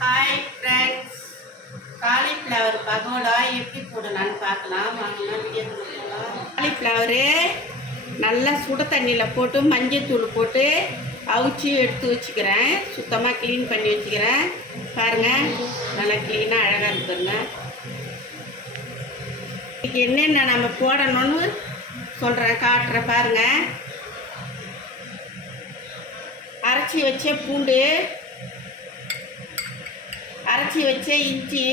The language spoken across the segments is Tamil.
ஹாய் ஃப்ரெண்ட்ஸ் காலிஃப்ளவர் பகோடா எப்படி போடலான்னு பார்க்கலாம். வாங்கலாம் வீடியோக்குள்ள காலிஃப்ளவரு நல்லா சுட தண்ணியில் போட்டு மஞ்சள் போட்டு அவிச்சு எடுத்து வச்சுக்கிறேன். சுத்தமாக க்ளீன் பண்ணி வச்சுக்கிறேன். பாருங்கள் நல்லா க்ளீனாக அழகாக இருக்குங்க இதுக்கு என்னென்ன நம்ம போடணும்னு சொல்கிறேன் காட்டுறேன் பாருங்கள் அரைச்சி வச்ச பூண்டு அரைச்சி வச்ச இஞ்சி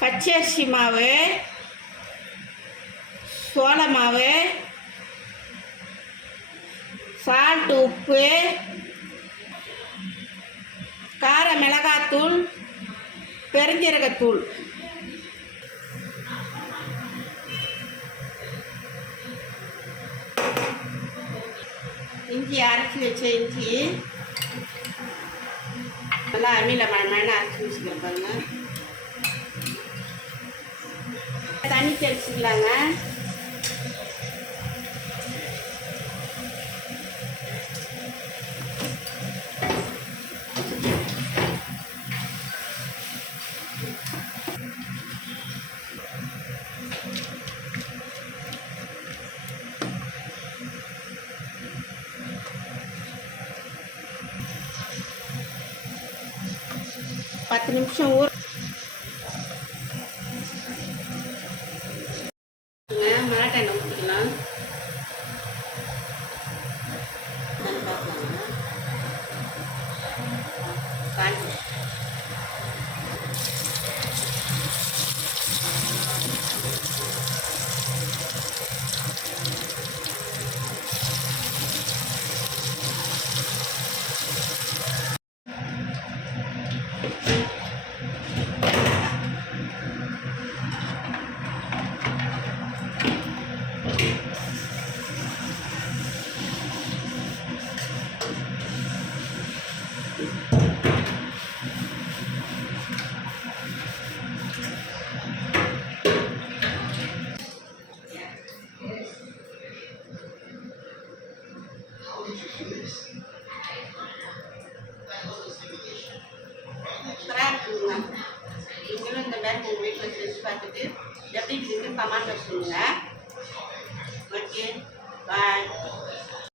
பச்சரிசி மாவு சோள மாவு சால்ட் உப்பு கார மிளகாத்தூள் பெருஞ்சீரகத்தூள். இஞ்சி அரைச்சி வச்ச இஞ்சி நல்லா அம்மியில் மழை அரைச்சி வச்சுக்கிறேன் பாருங்க. தண்ணி தெளிச்சிக்கலாங்க. பத்து நிமிஷம் ஊற மராட்டா எண்ணெய் ஊற்றிக்கலாம் பார்க்கலாங்க காஞ்சி நீங்களும் இந்த மாதிரி உங்கள் வீட்டில் செஞ்சு பார்த்துட்டு எப்படி இருக்குன்னு கமெண்ட்டில் சொல்லுங்கள் ஓகே பாய்